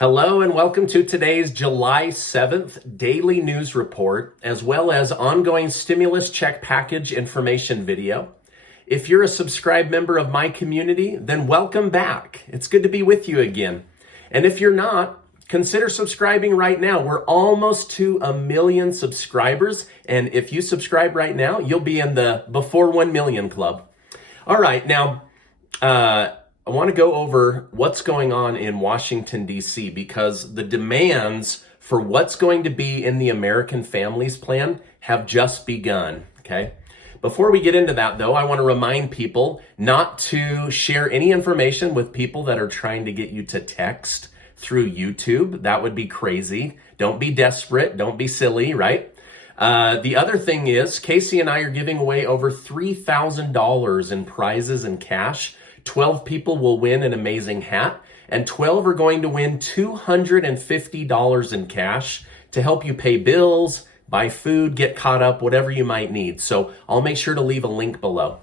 Hello and welcome to today's July 7th daily news report, as well as ongoing stimulus check package information video. If you're a subscribed member of my community, then welcome back. It's good to be with you again. And if you're not, consider subscribing right now. We're almost to 1 million subscribers. And if you subscribe right now, you'll be in the before 1 million club. All right, now, I want to go over what's going on in Washington, D.C., because the demands for what's going to be in the American Families Plan have just begun, okay? Before we get into that, though, I want to remind people not to share any information with people that are trying to get you to text through YouTube. That would be crazy. Don't be desperate. Don't be silly, right? The other thing is, Casey and I are giving away over $3,000 in prizes and cash. 12 people will win an amazing hat, and 12 are going to win $250 in cash to help you pay bills, buy food, get caught up, whatever you might need. So I'll make sure to leave a link below.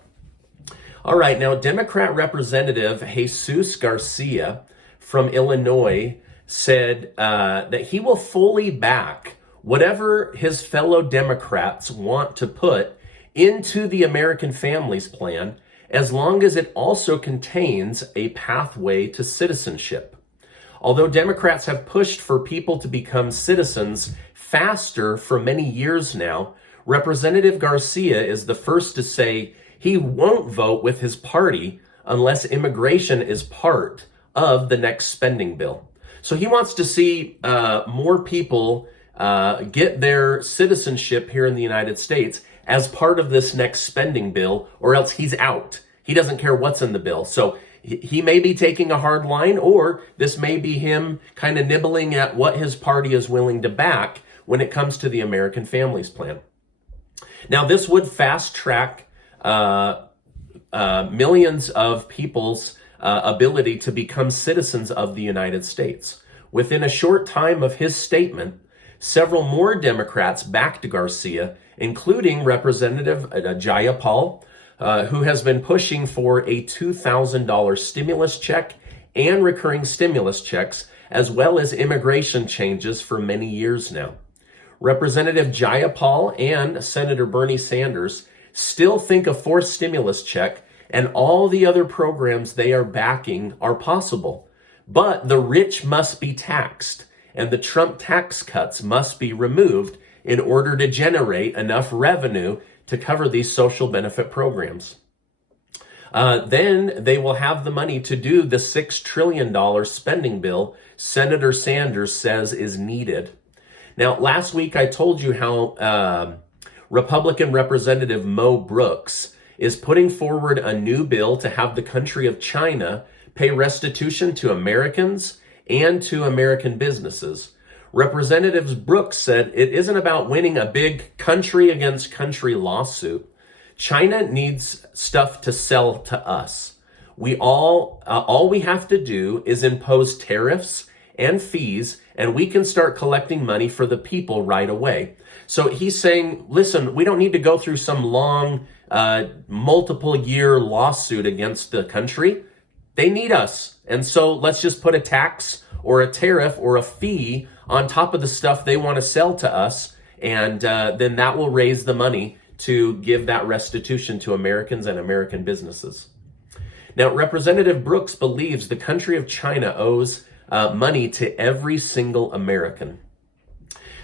All right, now Democrat Representative Jesus Garcia from Illinois said that he will fully back whatever his fellow Democrats want to put into the American Families Plan, as long as it also contains a pathway to citizenship. Although Democrats have pushed for people to become citizens faster for many years now, Representative Garcia is the first to say he won't vote with his party unless immigration is part of the next spending bill. So he wants to see more people get their citizenship here in the United States as part of this next spending bill, or else he's out. He doesn't care what's in the bill. So he may be taking a hard line, or this may be him kind of nibbling at what his party is willing to back when it comes to the American Families Plan. Now, this would fast track millions of people's ability to become citizens of the United States. Within a short time of his statement, several more Democrats backed Garcia, including Representative Jayapal, who has been pushing for a $2,000 stimulus check and recurring stimulus checks, as well as immigration changes for many years now. Representative Jayapal and Senator Bernie Sanders still think a fourth stimulus check and all the other programs they are backing are possible. But the rich must be taxed, and the Trump tax cuts must be removed in order to generate enough revenue to cover these social benefit programs. Then they will have the money to do the $6 trillion spending bill Senator Sanders says is needed. Now, last week I told you how Republican Representative Mo Brooks is putting forward a new bill to have the country of China pay restitution to Americans and to American businesses. Representative Brooks said it isn't about winning a big country against country lawsuit. China needs stuff to sell to us. All we have to do is impose tariffs and fees, and we can start collecting money for the people right away. So he's saying, listen, we don't need to go through some long, multiple year lawsuit against the country. They need us. And so let's just put a tax or a tariff or a fee on top of the stuff they want to sell to us, and then that will raise the money to give that restitution to Americans and American businesses. Now, Representative Brooks believes the country of China owes money to every single American.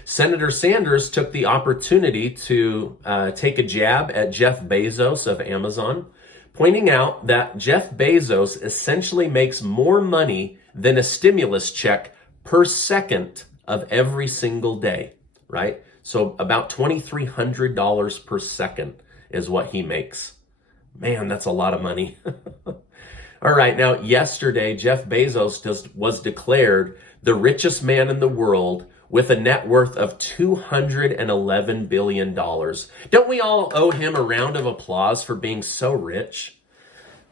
Senator Sanders took the opportunity to take a jab at Jeff Bezos of Amazon, pointing out that Jeff Bezos essentially makes more money than a stimulus check per second of every single day, right? So about $2,300 per second is what he makes. Man, that's a lot of money. All right, now yesterday, Jeff Bezos was declared the richest man in the world with a net worth of $211 billion. Don't we all owe him a round of applause for being so rich?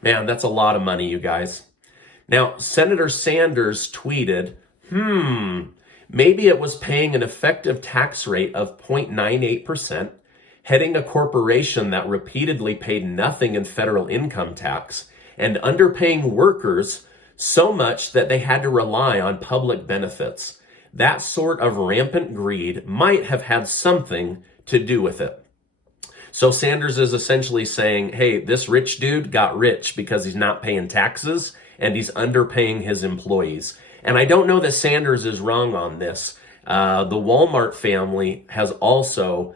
Man, that's a lot of money, you guys. Now, Senator Sanders tweeted, maybe it was paying an effective tax rate of 0.98%, heading a corporation that repeatedly paid nothing in federal income tax, and underpaying workers so much that they had to rely on public benefits. That sort of rampant greed might have had something to do with it. So Sanders is essentially saying, hey, this rich dude got rich because he's not paying taxes and he's underpaying his employees. And I don't know that Sanders is wrong on this. The Walmart family has also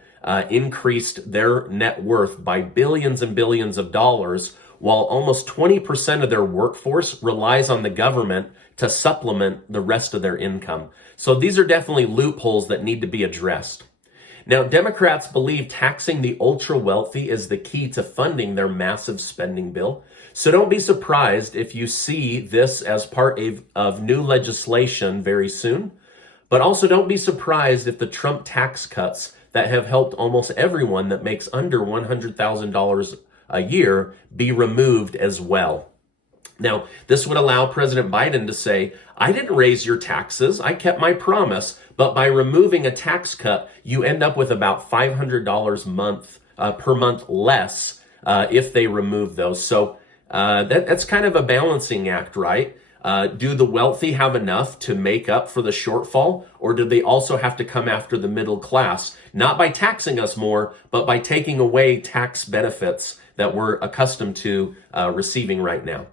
increased their net worth by billions and billions of dollars, while almost 20% of their workforce relies on the government to supplement the rest of their income. So these are definitely loopholes that need to be addressed. Now, Democrats believe taxing the ultra wealthy is the key to funding their massive spending bill. So don't be surprised if you see this as part of new legislation very soon. But also don't be surprised if the Trump tax cuts that have helped almost everyone that makes under $100,000 a year be removed as well. Now, this would allow President Biden to say, I didn't raise your taxes, I kept my promise, but by removing a tax cut, you end up with about $500 per month less if they remove those. So that's kind of a balancing act, right? Do the wealthy have enough to make up for the shortfall, or do they also have to come after the middle class? Not by taxing us more, but by taking away tax benefits that we're accustomed to receiving right now.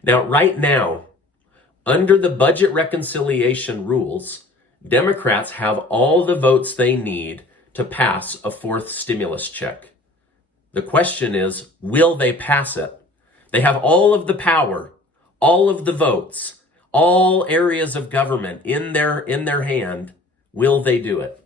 Now, right now, under the budget reconciliation rules, Democrats have all the votes they need to pass a fourth stimulus check. The question is, will they pass it? They have all of the power, all of the votes, all areas of government in their hand. Will they do it?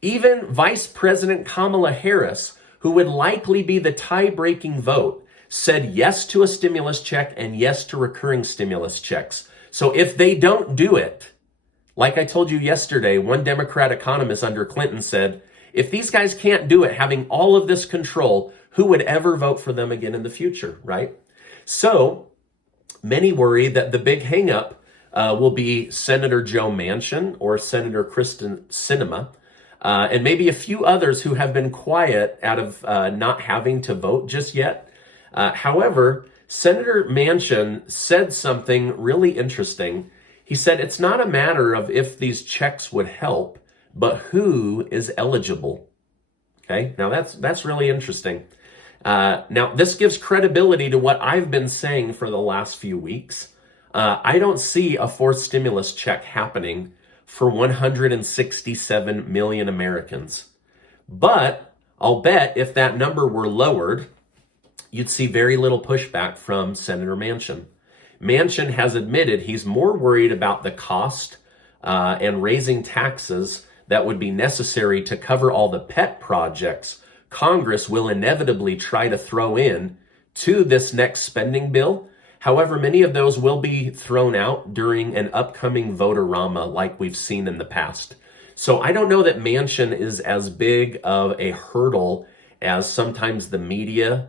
Even Vice President Kamala Harris, who would likely be the tie-breaking vote, said yes to a stimulus check and yes to recurring stimulus checks. So if they don't do it, like I told you yesterday, one Democrat economist under Clinton said, if these guys can't do it, having all of this control, who would ever vote for them again in the future, right? So many worry that the big hangup will be Senator Joe Manchin or Senator Kristen Sinema, and maybe a few others who have been quiet out of not having to vote just yet. However, Senator Manchin said something really interesting. He said it's not a matter of if these checks would help, but who is eligible. Okay, now that's really interesting. Now, this gives credibility to what I've been saying for the last few weeks. I don't see a fourth stimulus check happening for 167 million Americans. But I'll bet if that number were lowered, you'd see very little pushback from Senator Manchin. Manchin has admitted he's more worried about the cost and raising taxes that would be necessary to cover all the pet projects Congress will inevitably try to throw in to this next spending bill. However, many of those will be thrown out during an upcoming vote-a-rama like we've seen in the past. So I don't know that Manchin is as big of a hurdle as sometimes the media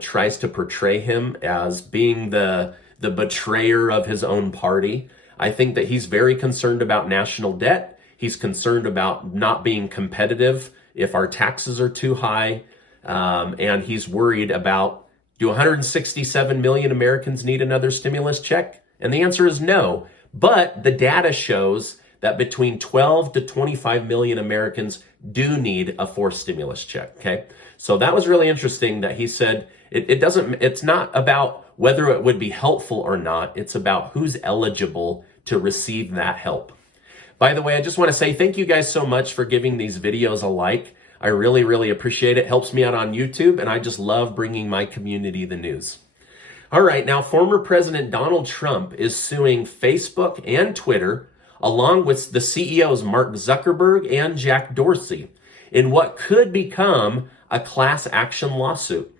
tries to portray him as being the betrayer of his own party. I think that he's very concerned about national debt. He's concerned about not being competitive if our taxes are too high. And he's worried about, do 167 million Americans need another stimulus check? And the answer is no. But the data shows that between 12 to 25 million Americans do need a fourth stimulus check, okay? So that was really interesting that he said it's not about whether it would be helpful or not. It's about who's eligible to receive that help. By the way, I just want to say thank you guys so much for giving these videos a like. I really, really appreciate it. It helps me out on YouTube, and I just love bringing my community the news. All right, now former President Donald Trump is suing Facebook and Twitter, along with the CEOs Mark Zuckerberg and Jack Dorsey, in what could become a class action lawsuit.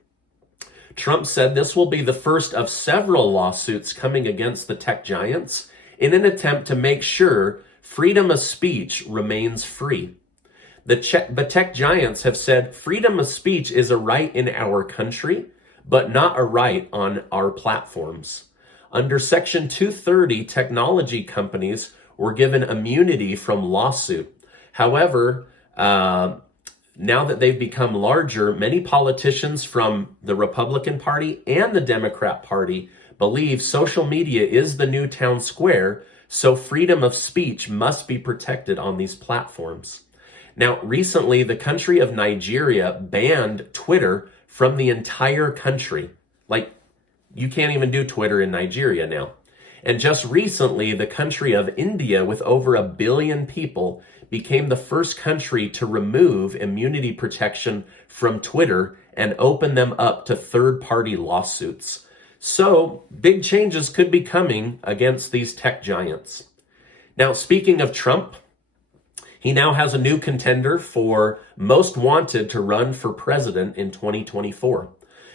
Trump said this will be the first of several lawsuits coming against the tech giants in an attempt to make sure freedom of speech remains free. The tech giants have said freedom of speech is a right in our country, but not a right on our platforms. Under Section 230, technology companies were given immunity from lawsuit. However, now that they've become larger, many politicians from the Republican Party and the Democrat Party believe social media is the new town square, so freedom of speech must be protected on these platforms. Now, recently, the country of Nigeria banned Twitter from the entire country. Like, you can't even do Twitter in Nigeria now. And just recently, the country of India, with over 1 billion people, became the first country to remove immunity protection from Twitter and open them up to third-party lawsuits. So, big changes could be coming against these tech giants. Now, speaking of Trump, he now has a new contender for most wanted to run for president in 2024.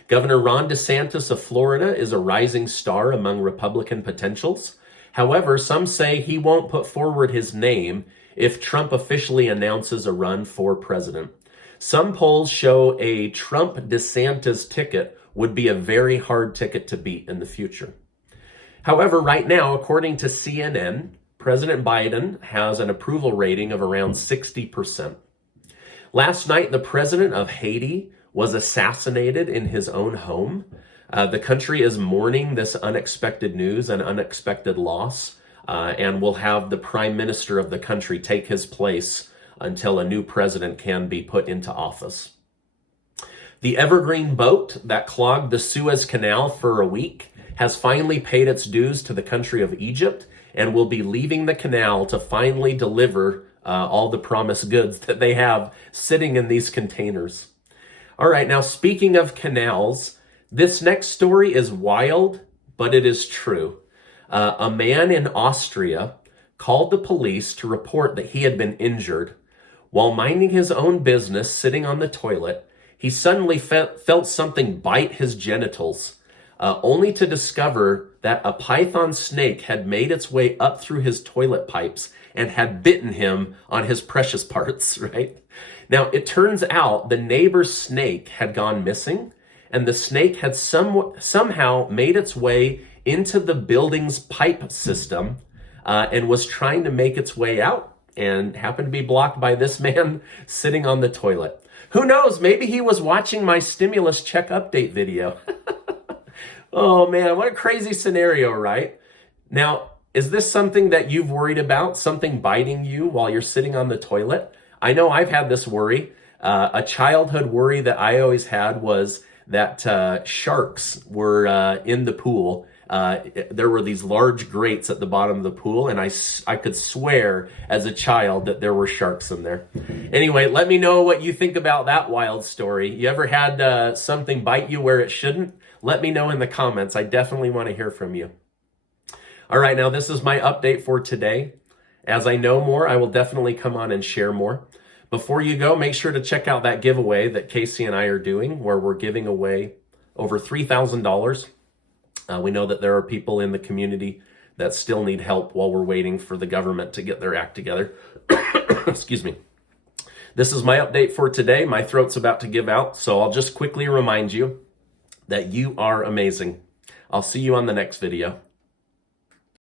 Governor Ron DeSantis of Florida is a rising star among Republican potentials. However, some say he won't put forward his name if Trump officially announces a run for president. Some polls show a Trump-DeSantis ticket would be a very hard ticket to beat in the future. However, right now, according to CNN, President Biden has an approval rating of around 60%. Last night, the president of Haiti was assassinated in his own home. The country is mourning this unexpected news and unexpected loss, and will have the prime minister of the country take his place until a new president can be put into office. The Evergreen boat that clogged the Suez Canal for a week has finally paid its dues to the country of Egypt and will be leaving the canal to finally deliver all the promised goods that they have sitting in these containers. All right, now speaking of canals, this next story is wild, but it is true. A man in Austria called the police to report that he had been injured. While minding his own business, sitting on the toilet, he suddenly felt something bite his genitals, only to discover that a python snake had made its way up through his toilet pipes and had bitten him on his precious parts, right? Now, it turns out the neighbor's snake had gone missing, and the snake had somehow made its way into the building's pipe system and was trying to make its way out and happened to be blocked by this man sitting on the toilet. Who knows? Maybe he was watching my stimulus check update video. Oh man, what a crazy scenario, right? Now, is this something that you've worried about? Something biting you while you're sitting on the toilet? I know I've had this worry. A childhood worry that I always had was that sharks were in the pool. There were these large grates at the bottom of the pool, and I could swear as a child that there were sharks in there. Anyway, let me know what you think about that wild story. You ever had something bite you where it shouldn't? Let me know in the comments. I definitely want to hear from you. All right, now this is my update for today. As I know more, I will definitely come on and share more. Before you go, make sure to check out that giveaway that Casey and I are doing, where we're giving away over $3,000. We know that there are people in the community that still need help while we're waiting for the government to get their act together. Excuse me. This is my update for today. My throat's about to give out, so I'll just quickly remind you that you are amazing. I'll see you on the next video.